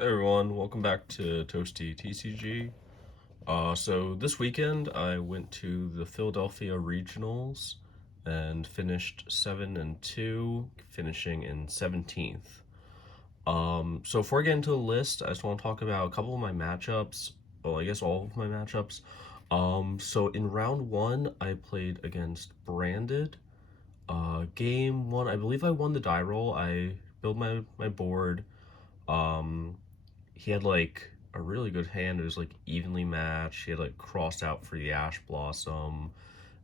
Hey everyone, welcome back to Toasty TCG. So this weekend I went to the Philadelphia Regionals and finished 7-2, finishing in 17th. So before I get into the list, I just want to talk about a couple of my matchups. Well, I guess all of my matchups. So in round one, I played against Branded. Game one, I believe I won the die roll. I built my board. Um, he had like a really good hand. It was like evenly matched. He had like crossed out for the Ash Blossom,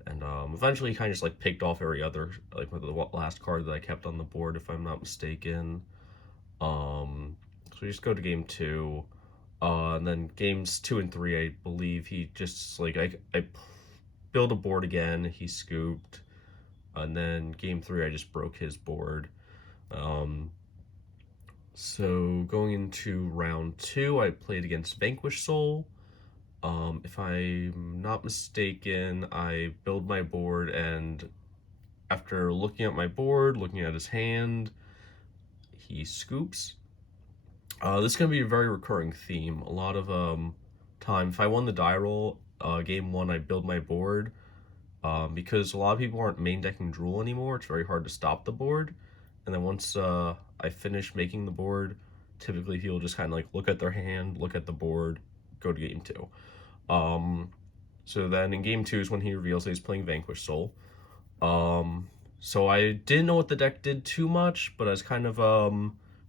and eventually he kind of just like picked off every other like with the last card that I kept on the board, if I'm not mistaken. So we just go to game two, and then games two and three, I believe he just like I built a board again. He scooped, and then game three I just broke his board. Um, So going into round two, I played against Vanquish Soul. If I'm not mistaken, I build my board, and after looking at my board, looking at his hand, he scoops. This is gonna be a very recurring theme. A lot of time, if I won the die roll, game one, I build my board. Because a lot of people aren't main decking Drool anymore, it's very hard to stop the board. And then once I finish making the board, typically people just kind of like look at their hand, look at the board, go to game two. Um, so then in game two is when he reveals that he's playing Vanquish Soul. So I didn't know what the deck did too much, but I was kind of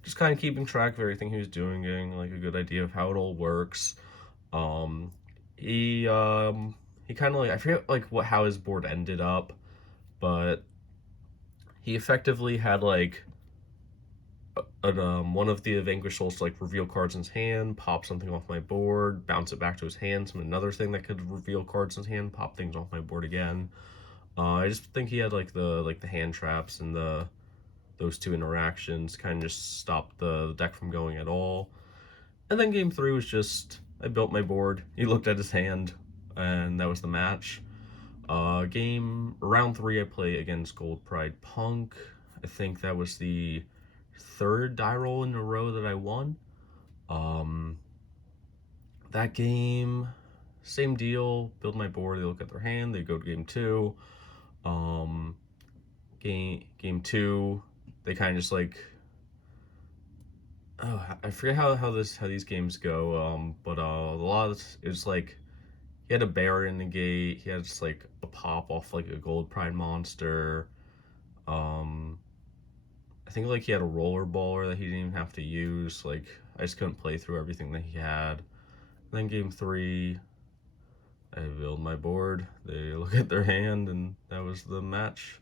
just kind of keeping track of everything he was doing, getting like a good idea of how it all works. Um, he um, he kind of like, I forget like what how his board ended up, but he effectively had like one of the Vanquish Souls to like reveal cards in his hand, pop something off my board, bounce it back to his hand, some another thing that could reveal cards in his hand, pop things off my board again. I just think he had like the hand traps and the those two interactions kind of just stopped the deck from going at all. And then game three was just I built my board. He looked at his hand, and that was the match. Game round three, I play against Gold Pride Punk. I think that was the third die roll in a row that I won. Um, that game, same deal. Build my board. They look at their hand. They go to game two. Um, game two, they kind of just like I forget how these games go. But a lot of it was like he had a bear in the gate. He had just like a pop off like a Gold Pride monster. Um, I think like he had a roller baller that he didn't even have to use. Like I just couldn't play through everything that he had. And then game three, I build my board. They look at their hand, and that was the match.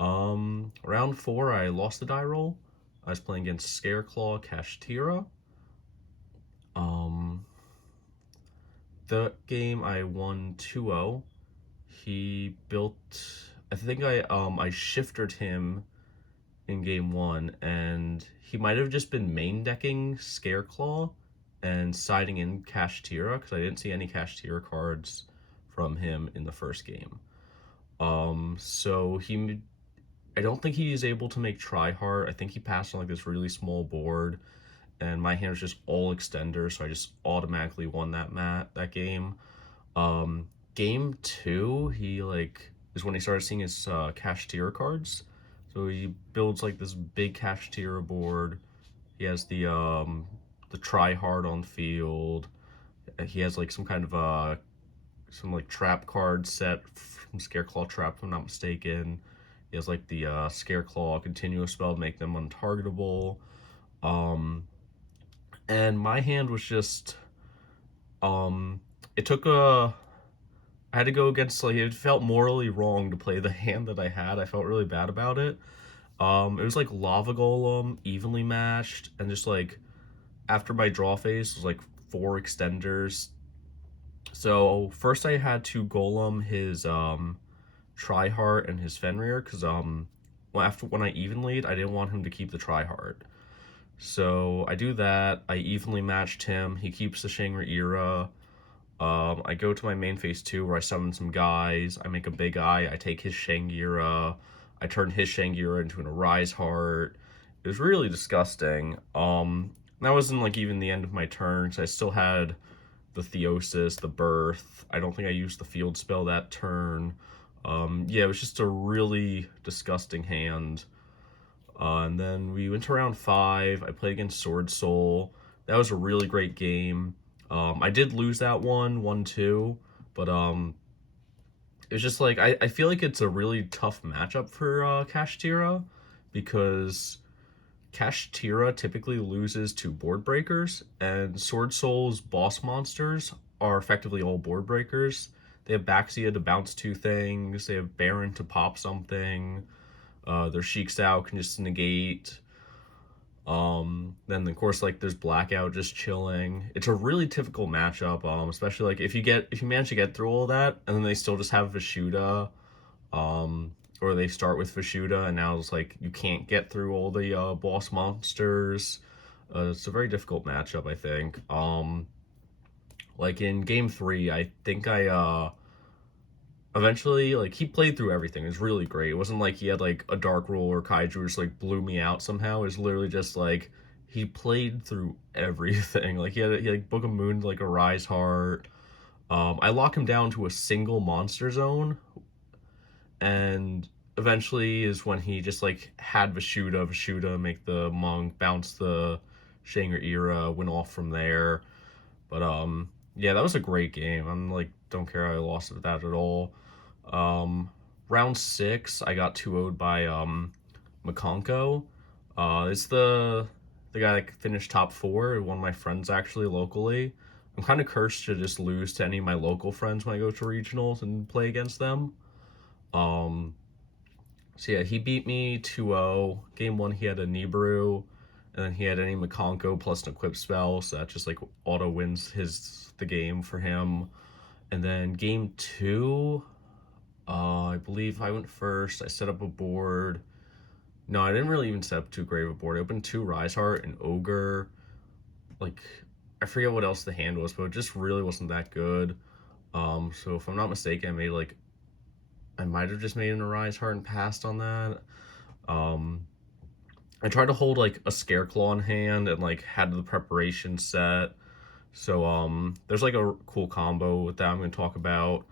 Round four, I lost the die roll. I was playing against Scareclaw Kashtira. Um, the game I won 2-0. He built. I think I shifted him in game one, and he might have just been main decking Scareclaw and siding in Kashtira because I didn't see any Kashtira cards from him in the first game. So I don't think he's able to make Tryhard. I think he passed on like this really small board, and my hand was just all extender, so I just automatically won that game. Game two, he like is when he started seeing his Kashtira cards. So he builds like this big Kashtira board. He has the try hard on field. He has like some kind of some like trap card set from Scareclaw Trap, if I'm not mistaken. He has like the Scareclaw continuous spell to make them untargetable. Um, and my hand was just it took a I had to go against like it felt morally wrong to play the hand that I had. I felt really bad about it. It was like Lava Golem, evenly matched, and just like after my draw phase was like four extenders. So first I had to Golem his Tryhard and his Fenrir because after when I evenlied, I didn't want him to keep the Tryhard. So I do that. I evenly matched him. He keeps the Shangri-Ira. I go to my main phase two where I summon some guys. I make a big eye. I take his Shangri-Ira. I turn his Shangri-Ira into an Arise Heart. It was really disgusting. that wasn't like even the end of my turn, because I still had the Theosis, the Birth. I don't think I used the Field Spell that turn. Yeah, it was just a really disgusting hand. And then we went to round 5. I played against Sword Soul. That was a really great game. I did lose that one, 1-2, but it was just like I feel like it's a really tough matchup for Kashtira, because Kashtira typically loses to board breakers, and Sword Soul's boss monsters are effectively all board breakers. They have Baxia to bounce 2 things, they have Baron to pop something, their Sheik's out can just negate. Then of course like there's Blackout just chilling. It's a really difficult matchup, especially like if you manage to get through all that and then they still just have Vishuda, or they start with Vishuda and now it's like you can't get through all the boss monsters. It's a very difficult matchup, I think. Like in game 3, I think I eventually, like, he played through everything. It was really great. It wasn't like he had like a Dark Roll or Kaiju just like blew me out somehow. It was literally just like he played through everything. Like he like Book of Moon, like a Rise Heart. I lock him down to a single monster zone, and eventually is when he just like had Vishuda make the monk, bounce the Shangri-Ira, went off from there. But yeah, that was a great game. I'm like, don't care I lost with that at all. Um, Round 6, I got 2-0'd by McConko. It's the guy that finished top 4. One of my friends actually locally. I'm kind of cursed to just lose to any of my local friends when I go to regionals and play against them. Um, so yeah, he beat me 2-0. Game 1, he had a Nibiru, and then he had any McConko plus an equip spell, so that just like auto wins the game for him. And then game 2, I believe I went first. I set up a board. No, I didn't really even set up too great of a board. I opened 2 Rise Heart and Ogre. Like, I forget what else the hand was, but it just really wasn't that good. So if I'm not mistaken, I might have just made an Rise Heart and passed on that. I tried to hold like a Scareclaw in hand and like had the preparation set. So there's like a cool combo with that I'm gonna talk about.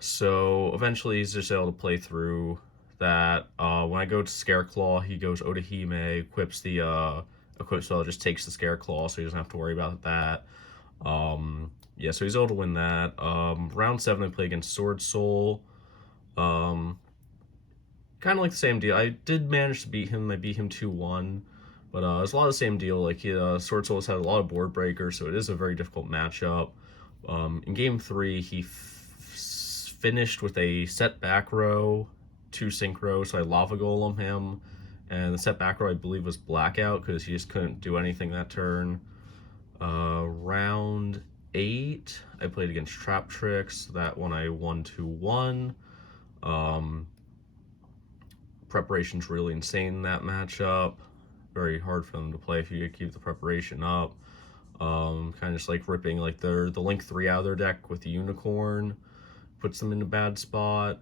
So eventually he's just able to play through that. When I go to Scareclaw, he goes Otahime, equips the equip spell, just takes the Scareclaw, so he doesn't have to worry about that. Yeah, so he's able to win that. Round 7, I play against Sword Soul. Kind of like the same deal. I did manage to beat him. I beat him 2-1. But it's a lot of the same deal. Like Sword Soul has had a lot of board breakers, so it is a very difficult matchup. In game 3, he finished with a set back row, 2 synchro, so I lava golem him, and the set back row I believe was Blackout because he just couldn't do anything that turn. Round 8, I played against Trap Tricks. That one I won 2-1. Preparation's really insane in that matchup. Very hard for them to play if you keep the preparation up. Kind of just like ripping like the Link 3 out of their deck with the Unicorn, puts them in a bad spot.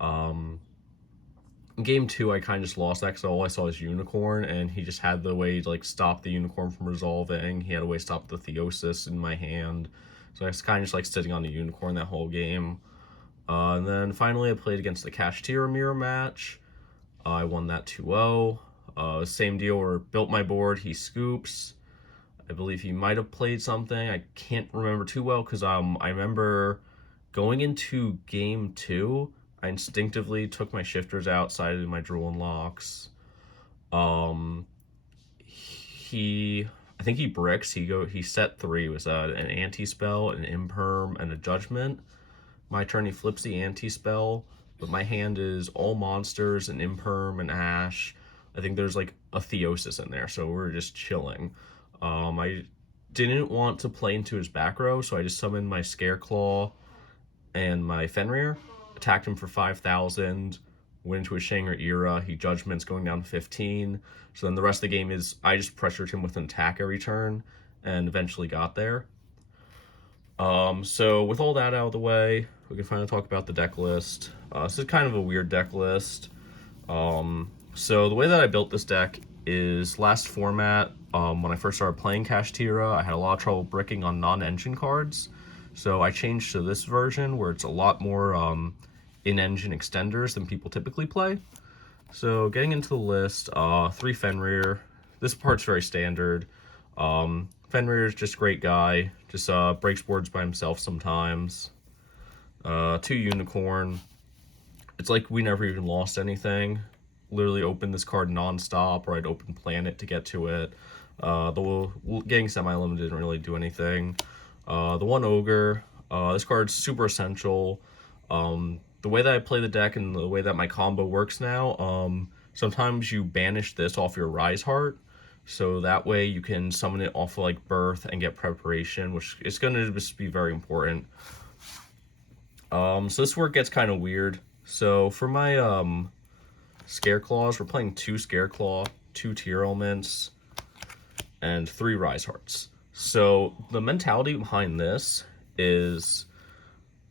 In game 2, I kind of just lost that because all I saw was Unicorn, and he just had the way to like stop the Unicorn from resolving. He had a way to stop the Theosis in my hand, so I was kind of just like sitting on the Unicorn that whole game. And then finally, I played against the Kashtira mirror match. I won that 2-0. Same deal where built my board, he scoops. I believe he might have played something. I can't remember too well because I remember going into game 2, I instinctively took my shifters outside of my Drool and Locks. I think he bricks. He set 3. It was an anti-spell, an imperm, and a judgment. My turn, he flips the anti-spell, but my hand is all monsters, an imperm, an ash. I think there's like a Theosis in there, so we're just chilling. I didn't want to play into his back row, so I just summoned my Scareclaw and my Fenrir, attacked him for 5,000, went into his Shangri-Ira, he judgments going down to 15. So then the rest of the game is I just pressured him with an attack every turn and eventually got there. So with all that out of the way, we can finally talk about the deck list. This is kind of a weird deck list. So the way that I built this deck is last format, when I first started playing Kashtira, I had a lot of trouble bricking on non-engine cards. So I changed to this version where it's a lot more in-engine extenders than people typically play. So getting into the list, 3 Fenrir. This part's very standard. Fenrir is just a great guy. Just breaks boards by himself sometimes. 2 Unicorn. It's like we never even lost anything. Literally open this card non-stop, or I'd open Planet to get to it. Getting semi-limited didn't really do anything. The 1 Ogre. This card's super essential. The way that I play the deck and the way that my combo works now, sometimes you banish this off your Rise Heart, so that way you can summon it off of, like, Birth and get Preparation, which is going to just be very important. So this work gets kind of weird. So for my Scareclaws, we're playing 2 Scareclaw, 2 Tier Elements, and 3 Rise Hearts. So the mentality behind this is,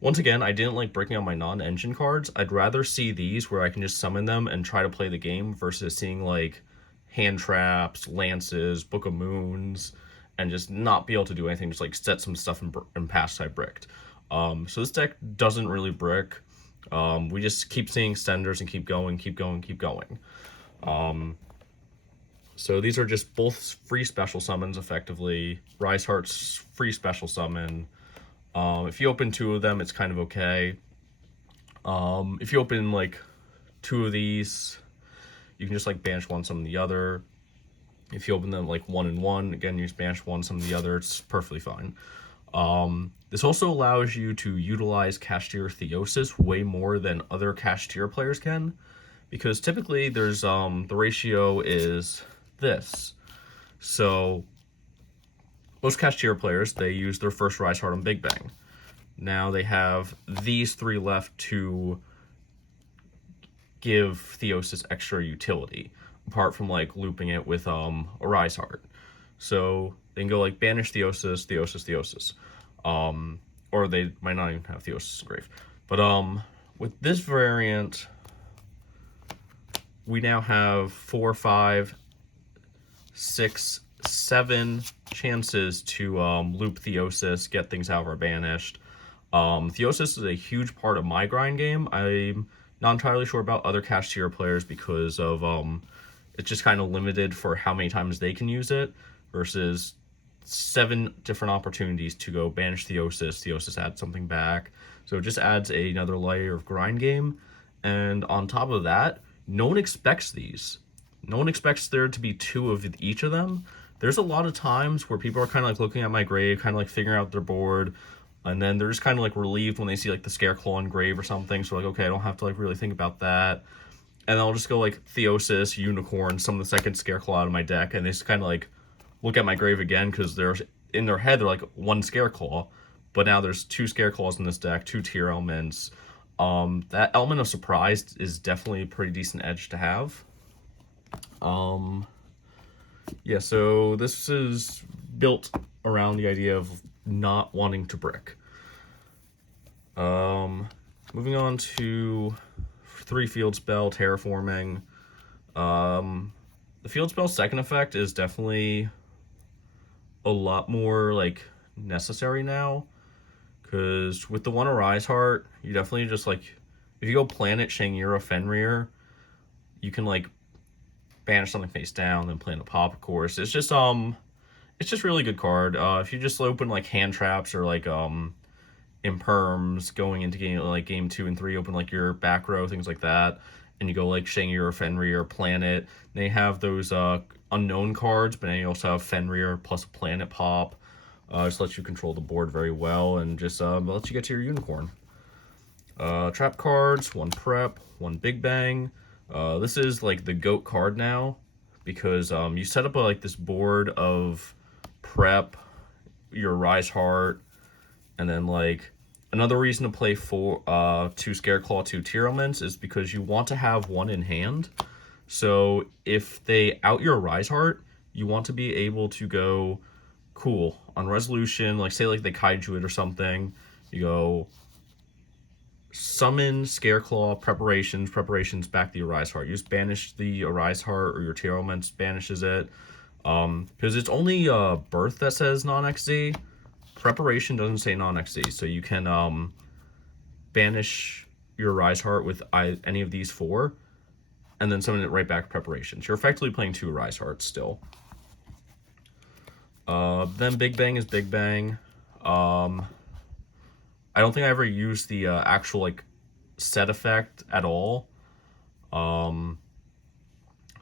once again, I didn't like breaking out my non-engine cards. I'd rather see these where I can just summon them and try to play the game versus seeing like Hand Traps, Lances, Book of Moons, and just not be able to do anything, just like set some stuff and pass I bricked. So this deck doesn't really brick. We just keep seeing extenders and keep going. So these are just both free special summons, effectively. Rise Heart's free special summon. If you open 2 of them, it's kind of okay. If you open like 2 of these, you can just like banish one, summon the other. If you open them like 1 and 1, again, you just banish one, summon the other. It's perfectly fine. This also allows you to utilize Kashtira Theosis way more than other Kashtira players can, because typically there's the ratio is this. So most Kashtira players, they use their first Rise Heart on Big Bang. Now they have these 3 left to give Theosis extra utility, apart from like looping it with a Rise Heart. So they can go like banish Theosis. Or they might not even have Theosis engraved. But with this variant, we now have 4, 5, 6, 7 chances to loop Theosis, get things out of our banished. Theosis is a huge part of my grind game. I'm not entirely sure about other Kashtira players because of it's just kind of limited for how many times they can use it, versus 7 different opportunities to go banish Theosis adds something back. So it just adds another layer of grind game. And on top of that, no one expects these. No one expects there to be 2 of each of them. There's a lot of times where people are kind of like looking at my grave, kind of like figuring out their board, and then they're just kind of like relieved when they see like the Scareclaw on grave or something. So like, okay, I don't have to like really think about that. And I'll just go like Theosis, Unicorn, summon the second Scareclaw out of my deck, and they just kind of like look at my grave again, because they're in their head, they're like 1 Scareclaw, but now there's 2 Scareclaws in this deck, 2 Tier Elements. That element of surprise is definitely a pretty decent edge to have. Yeah, so this is built around the idea of not wanting to brick. Moving on to 3 Field Spell, Terraforming. The Field Spell's second effect is definitely a lot more like necessary now, because with the 1 Rise Heart, you definitely just like, if you go Planet, Shangira, Fenrir, you can like banish something face down, then Planet Pop, of course. It's just really good card. If you just open like Hand Traps or like Imperms going into game 2 and 3, open like your back row, things like that, and you go like Shangir, Fenrir, Planet. They have those unknown cards, but then you also have Fenrir plus Planet Pop. Just lets you control the board very well, and just lets you get to your Unicorn. Trap cards, 1 Prep, 1 Big Bang. This is like the GOAT card now, because you set up like this board of Prep, your Rise Heart, and then like another reason to play 2 Scareclaw, 2 Tier Elements is because you want to have 1 in hand. So if they out your Rise Heart, you want to be able to go, cool, on resolution, like say like they kaiju it or something, you go summon Scareclaw, preparations back to your Rise Heart. You just banish the Rise Heart, or your Tier Elements banishes it. Because it's only birth that says non-XZ. Preparation doesn't say non-XZ, so you can banish your Rise Heart with any of these four, and then summon it right back preparations. You're effectively playing 2 Rise Hearts still. Then Big Bang is Big Bang. I don't think I ever used the actual like set effect at all.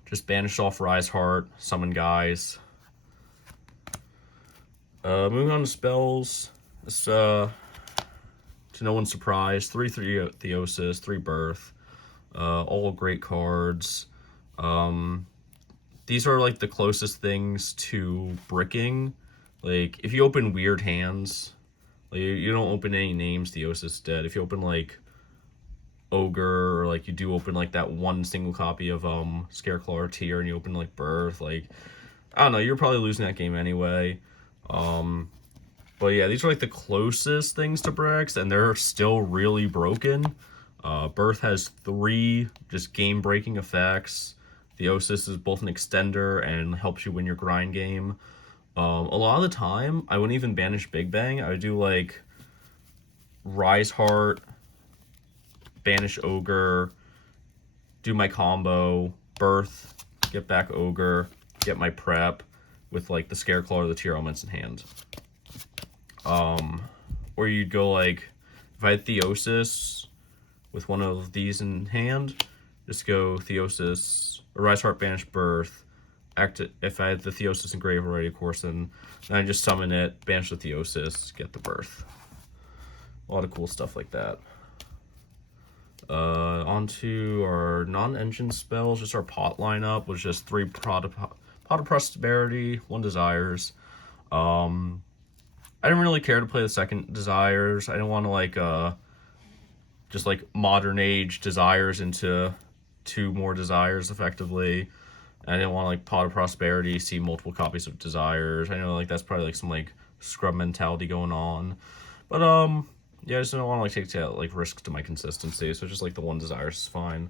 Just banish off Rise Heart, summon guys. Moving on to spells. It's to no one's surprise, 3 Theosis, 3 Birth. All great cards. These are like the closest things to bricking. Like if you open weird hands, like you don't open any names, Theosis dead. If you open like Ogre, or like you do open like that one single copy of Scareclaw or Tier, and you open like Birth, like I don't know, you're probably losing that game anyway. But yeah, these are like the closest things to bricks, and they're still really broken. Birth has 3 just game-breaking effects. Theosis is both an extender and helps you win your grind game. A lot of the time, I wouldn't even banish Big Bang. I would do like Rise Heart, banish Ogre, do my combo, Birth, get back Ogre, get my prep with like the Scareclaw or the Tier elements in hand. Or you'd go like, if I had Theosis with one of these in hand, just go Theosis, or Rise Heart, banish Birth, if I had the Theosis engrave already, of course, then I just summon it, banish the Theosis, get the Birth. A lot of cool stuff like that. Onto our non-engine spells, just our pot lineup was just 3 Pot of Prosperity, 1 Desires. I didn't really care to play the second Desires. I didn't want to like just like modern age Desires into 2 more Desires effectively. I didn't want to like Pot of Prosperity, see multiple copies of Desires. I know like that's probably like some like scrub mentality going on, but yeah, I just didn't want to like take like risks to my consistency. So just like the 1 Desires is fine.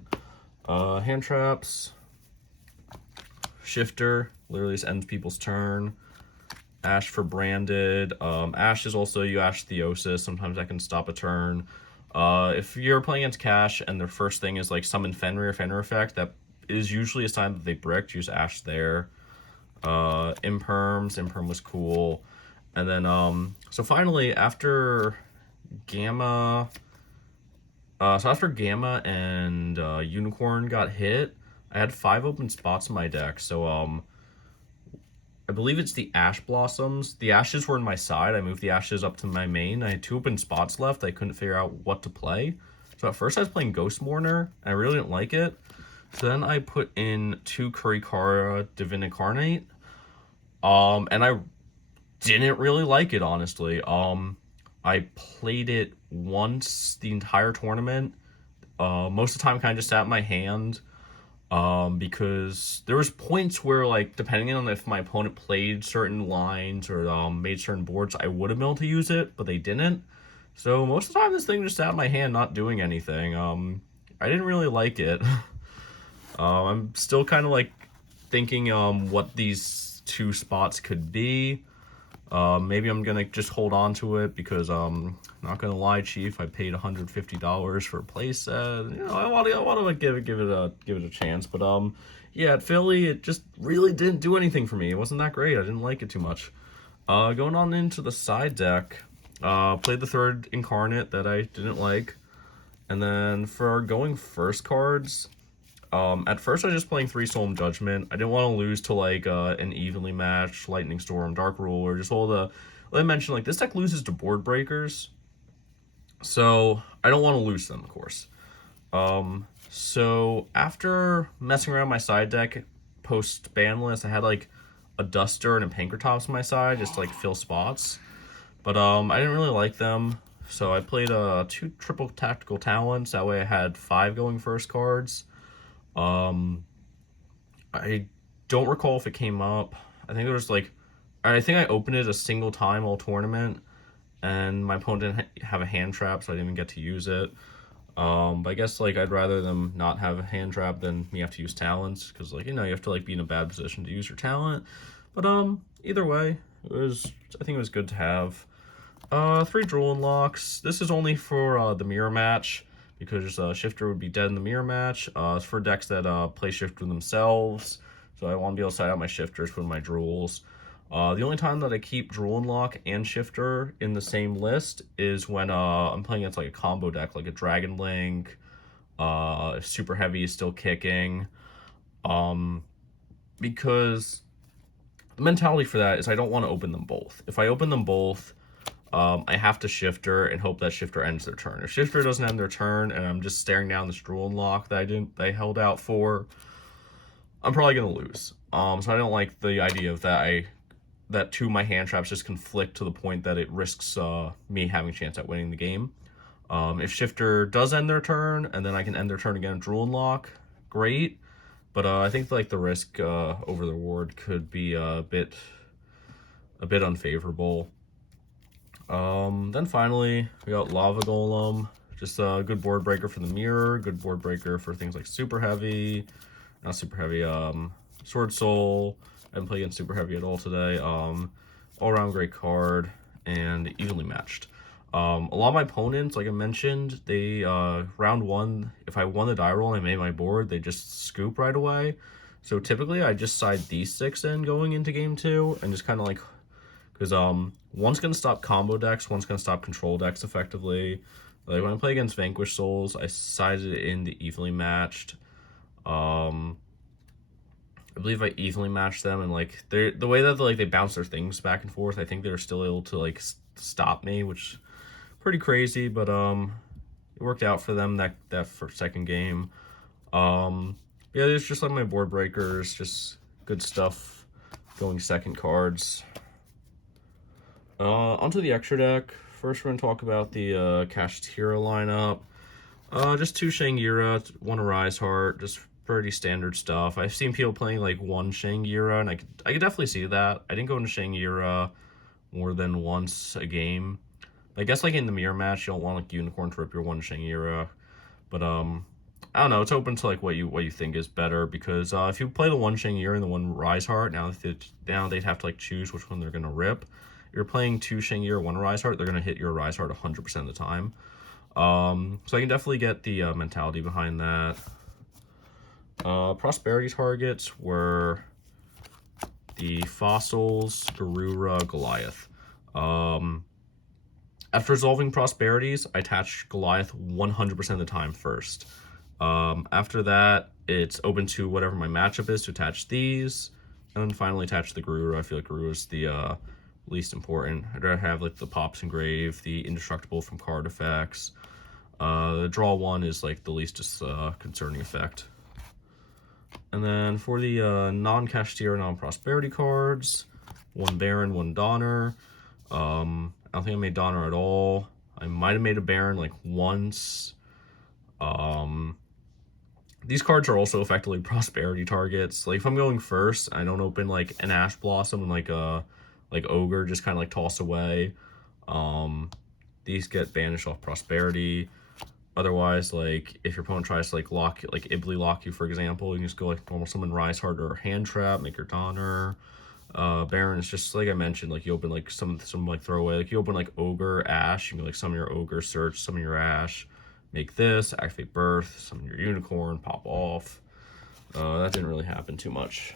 Hand traps, Shifter, literally just ends people's turn. Ash for branded. Ash is also, you Ash Theosis. Sometimes that can stop a turn. If you're playing against Cash and their first thing is like summon Fenrir or Fenrir effect, that is usually a sign that they bricked. Use Ash there. Imperm was cool. And then, so finally, after Gamma, and Unicorn got hit, I had 5 open spots in my deck. So, I believe it's the Ash Blossoms. The Ashes were in my side. I moved the Ashes up to my main. I had 2 open spots left. I couldn't figure out what to play. So at first I was playing Ghost Mourner, and I really didn't like it. So then I put in 2 Kurikara Divine Incarnate. And I didn't really like it, honestly. I played it once the entire tournament. Most of the time it kind of just sat in my hand. Because there was points where, like, depending on if my opponent played certain lines or made certain boards, I would have been able to use it, but they didn't. So most of the time this thing just sat in my hand not doing anything. I didn't really like it. I'm still kind of like thinking what these 2 spots could be. Maybe I'm gonna just hold on to it because not gonna lie, Chief, I paid $150 for a playset. You know, I want to like give it a chance. But yeah, at Philly, it just really didn't do anything for me. It wasn't that great. I didn't like it too much. Going on into the side deck, played the 3rd Incarnate that I didn't like, and then for our going first cards. At first I was just playing 3 Solemn Judgment. I didn't want to lose to like an evenly matched Lightning Storm, Dark Ruler, just all the. Let me mention, like, this deck loses to board breakers, so I don't want to lose them, of course. So after messing around my side deck post ban list, I had like a Duster and a Pankratops on my side just to like fill spots, but I didn't really like them, so I played 2 triple tactical talents. That way I had 5 going first cards. I don't recall if it came up. I think it was like, I think I opened it a single time all tournament, and my opponent didn't have a hand trap, so I didn't even get to use it. But I guess like I'd rather them not have a hand trap than me have to use talents, because like, you know, you have to like be in a bad position to use your talent. But either way, I think it was good to have. 3 drool unlocks. This is only for the mirror match because Shifter would be dead in the mirror match. It's for decks that play Shifter themselves, so I want to be able to side out my Shifters with my drools. The only time that I keep drool unlock and Shifter in the same list is when I'm playing against like a combo deck, like a Dragon Link. If Super Heavy is still kicking, because the mentality for that is I don't want to open them both. If I open them both, I have to Shifter and hope that Shifter ends their turn. If Shifter doesn't end their turn and I'm just staring down this drool unlock that I held out for, I'm probably gonna lose. So I don't like the idea of that two of my hand traps just conflict to the point that it risks me having a chance at winning the game. If Shifter does end their turn and then I can end their turn again with drool unlock, great. But I think like the risk over the reward could be a bit unfavorable. Then finally, we got Lava Golem, just a good board breaker for the mirror, good board breaker for things like Super Heavy, not Super Heavy, Sword Soul. I haven't played against Super Heavy at all today. All around great card and evenly matched. A lot of my opponents, like I mentioned, they round 1, if I won the die roll and I made my board, they just scoop right away. So typically I just side these 6 in going into game 2 and just kind of like, because one's going to stop combo decks, one's going to stop control decks effectively. Like when I play against Vanquish Souls, I sided it in the evenly matched. I believe I evenly matched them, and like the way that they bounce their things back and forth, I think they're still able to like stop me, which is pretty crazy, but it worked out for them that first second game. Yeah, there's just like my board breakers, just good stuff going second cards. Onto the extra deck. First, we're going to talk about the Kashtira lineup. Just 2 Shangira, 1 Arise Heart, just pretty standard stuff. I've seen people playing like 1 Shangira, and I could definitely see that. I didn't go into Shangira more than once a game. I guess like in the mirror match, you don't want like Unicorn to rip your 1 Shangira, but I don't know. It's open to like what you think is better, because if you play the 1 Shangira and the 1 Rise Heart, now they'd have to like choose which one they're gonna rip. You're playing 2 Shangira, 1 Rise Heart, they're going to hit your Rise Heart 100% of the time. So I can definitely get the mentality behind that. Prosperity targets were the Fossils, Garura, Goliath. After resolving Prosperities, I attach Goliath 100% of the time first. After that, it's open to whatever my matchup is to attach these. And then finally attach the Garura. I feel like Garura is the least important. I'd rather have like the Pops Engrave, the Indestructible from card effects. The Draw 1 is like the least concerning effect. And then for the non-Kashtira, non-Prosperity cards, 1 Baron, 1 Donner. I don't think I made Donner at all. I might have made a Baron like once. These cards are also effectively Prosperity targets. Like if I'm going first, I don't open like an Ash Blossom and like Ogre, just kind of like toss away. These get banished off Prosperity. Otherwise, like if your opponent tries to like Ibly lock you, for example, you can just go like normal summon Rise Heart or Hand Trap, make your Donner. Baron is just like I mentioned, like you open like some like throwaway, like you open like Ogre, Ash, you can like summon your Ogre, search, summon your Ash, make this, activate Birth, summon your Unicorn, pop off. That didn't really happen too much.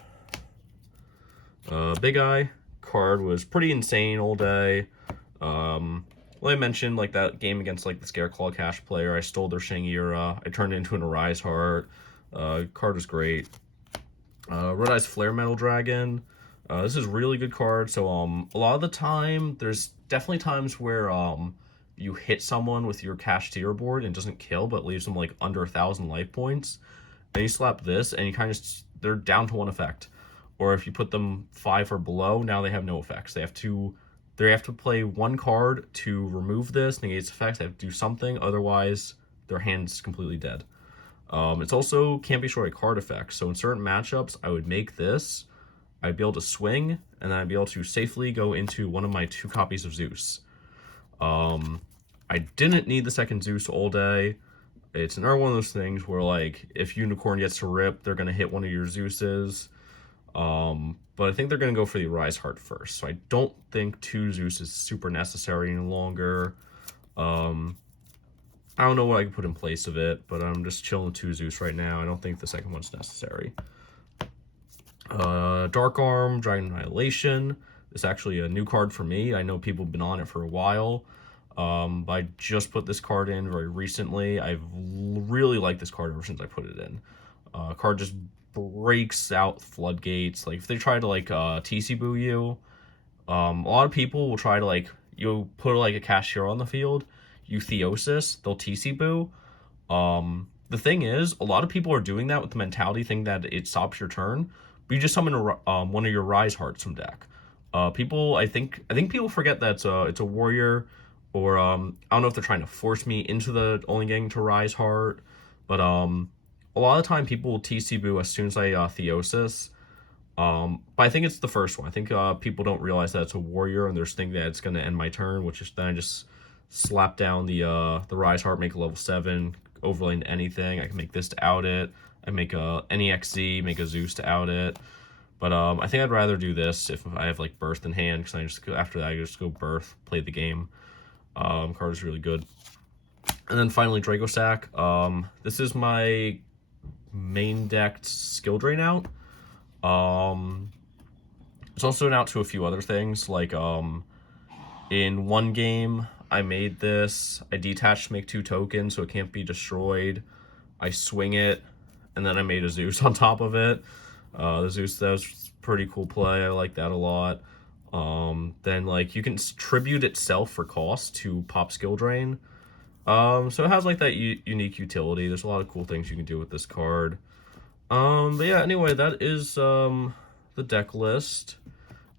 Big Eye card was pretty insane all day. Well, I mentioned like that game against like the Scareclaw Cash player, I stole their Shangira, I turned it into an Arise Heart. Card was great. Red Eye's Flare Metal Dragon. This is a really good card. So a lot of the time, there's definitely times where you hit someone with your Kashtira board and it doesn't kill, but leaves them like under 1,000 life points. And you slap this, and you kind of they're down to 1 effect. Or if you put them 5 or below, now they have no effects. They have to play 1 card to remove this, negate its effects. They have to do something, otherwise their hand's completely dead. It's also can't be short of card effects. So in certain matchups, I would make this. I'd be able to swing, and then I'd be able to safely go into one of my 2 copies of Zeus. I didn't need the second Zeus all day. It's another one of those things where like if Unicorn gets to rip, they're gonna hit one of your Zeuses. But I think they're going to go for the Rise Heart first. So I don't think 2 Zeus is super necessary any longer. I don't know what I can put in place of it, but I'm just chilling 2 Zeus right now. I don't think the second one's necessary. Dark Arm, Dragon Annihilation. It's actually a new card for me. I know people have been on it for a while. I just put this card in very recently. I've really liked this card ever since I put it in. Card just breaks out floodgates. Like, if they try to, like, TC boo you, a lot of people will try to, like, you'll put, like, a Kashtira on the field, you Theosis, they'll TC boo. The thing is, a lot of people are doing that with the mentality thing that it stops your turn, but you just summon one of your Rise Hearts from deck. I think people forget that it's a warrior, or I don't know if they're trying to force me into the only getting to Rise Heart, but a lot of the time people will TC boo as soon as I Theosis. But I think it's the first one. I think people don't realize that it's a warrior and they're just thinking that it's going to end my turn, which is then I just slap down the Rise Heart, make a level 7, overlay into anything. I can make this to out it. I make a NEXZ, make a Zeus to out it. But I think I'd rather do this if I have like Birth in hand, because I just go, after that I just go Birth, play the game. Card is really good. And then finally Draco Sack. This is my main decked skill drain out. It's also an out to a few other things, like in one game I made this, I detached to make 2 tokens so it can't be destroyed. I swing it, and then I made a Zeus on top of it. The Zeus, that was pretty cool play. I like that a lot. Then like you can tribute itself for cost to pop skill drain. So it has like that unique utility. There's a lot of cool things you can do with this card. But yeah, anyway, that is the deck list.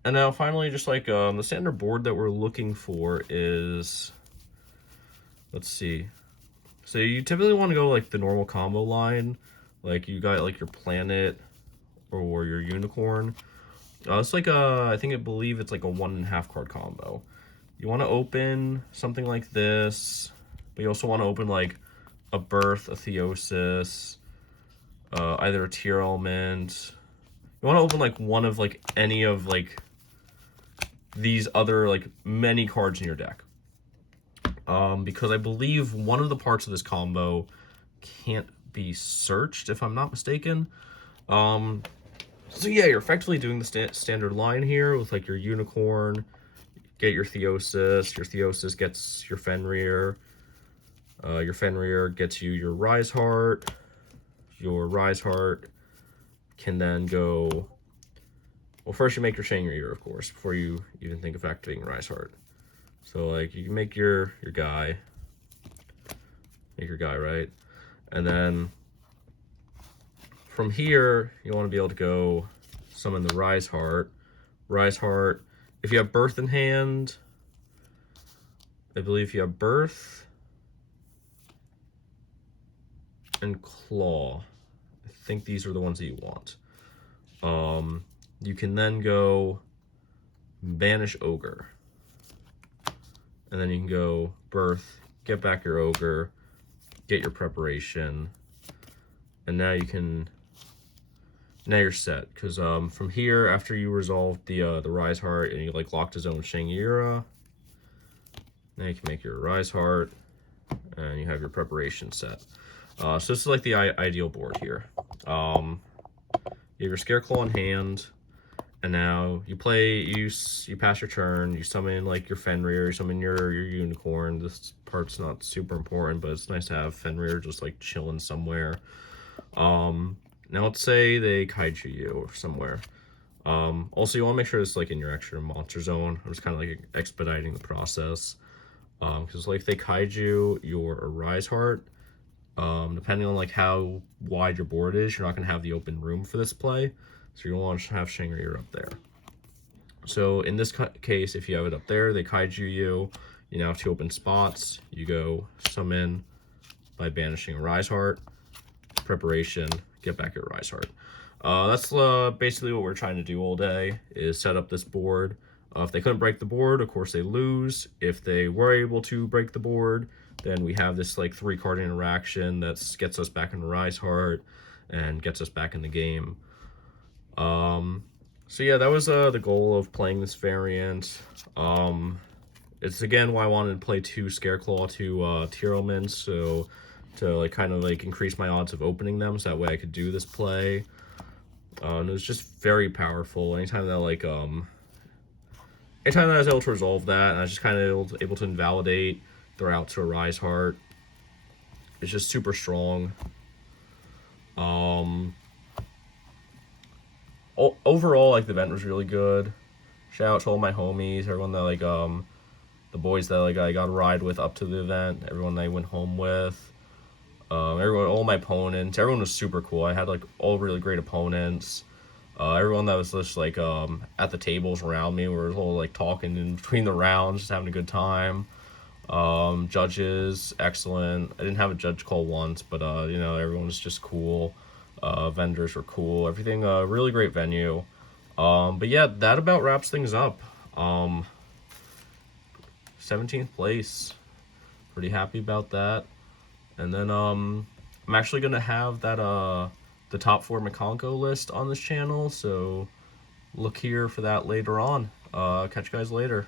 And now finally, just like the standard board that we're looking for is, let's see. So you typically want to go like the normal combo line, like you got like your planet or your unicorn. It's like I believe it's like a 1.5 card combo. You want to open something like this, but you also want to open like a Birth, a Theosis, either a Tier Element. You want to open like one of like any of like these other like many cards in your deck. Because I believe one of the parts of this combo can't be searched, if I'm not mistaken. So yeah, you're effectively doing the standard line here with like your unicorn, get your Theosis gets your Fenrir gets you your Rise Heart. Your Rise Heart can then go, well, first you make your Shangri-La, of course, before you even think of activating Rise Heart. So like you can make your guy, right? And then from here, you want to be able to go summon the Rise Heart. Rise Heart, if you have Birth in hand, I believe you have Birth and Claw. I think these are the ones that you want. You can then go Banish Ogre. And then you can go Birth, get back your Ogre, get your Preparation, and now you're set. Because from here, after you resolve the Rise Heart and you like locked his own Shangri-La, now you can make your Rise Heart, and you have your Preparation set. So this is like the ideal board here. You have your Scareclaw in hand, and now you pass your turn, you summon like your Fenrir, you summon your unicorn. This part's not super important, but it's nice to have Fenrir just like chilling somewhere. Now let's say they kaiju you somewhere. Also you want to make sure it's like in your extra monster zone. I'm just kind of like expediting the process. Because like if they kaiju your Rise Heart, depending on like how wide your board is, you're not going to have the open room for this play. So you want to have Shangri-La up there. So in this case, if you have it up there, they kaiju you. You now have 2 open spots. You go summon by banishing a Rise Heart. Preparation, get back your Rise Heart. That's basically what we're trying to do all day, is set up this board. If they couldn't break the board, of course they lose. If they were able to break the board, then we have this like 3-card interaction that gets us back in Rise Heart and gets us back in the game. So yeah, that was the goal of playing this variant. It's again why I wanted to play 2 Scareclaw, 2 Tyromins, so to like kind of like increase my odds of opening them, so that way I could do this play. And it was just very powerful. Anytime that I was able to resolve that, and I was just kind of able to invalidate, throw out to a Rise Heart. It's just super strong. Overall, like, the event was really good. Shout out to all my homies, everyone that the boys that I got to ride with up to the event, everyone that I went home with, everyone, all my opponents, everyone was super cool. I had like all really great opponents. Everyone that was just like at the tables around me were all like talking in between the rounds, just having a good time. Judges, excellent. I didn't have a judge call once, but everyone was just cool. Vendors were cool. Everything, really great venue. But yeah, that about wraps things up. 17th place. Pretty happy about that. And then I'm actually gonna have that the top 4 McConko list on this channel, so look here for that later on. Catch you guys later.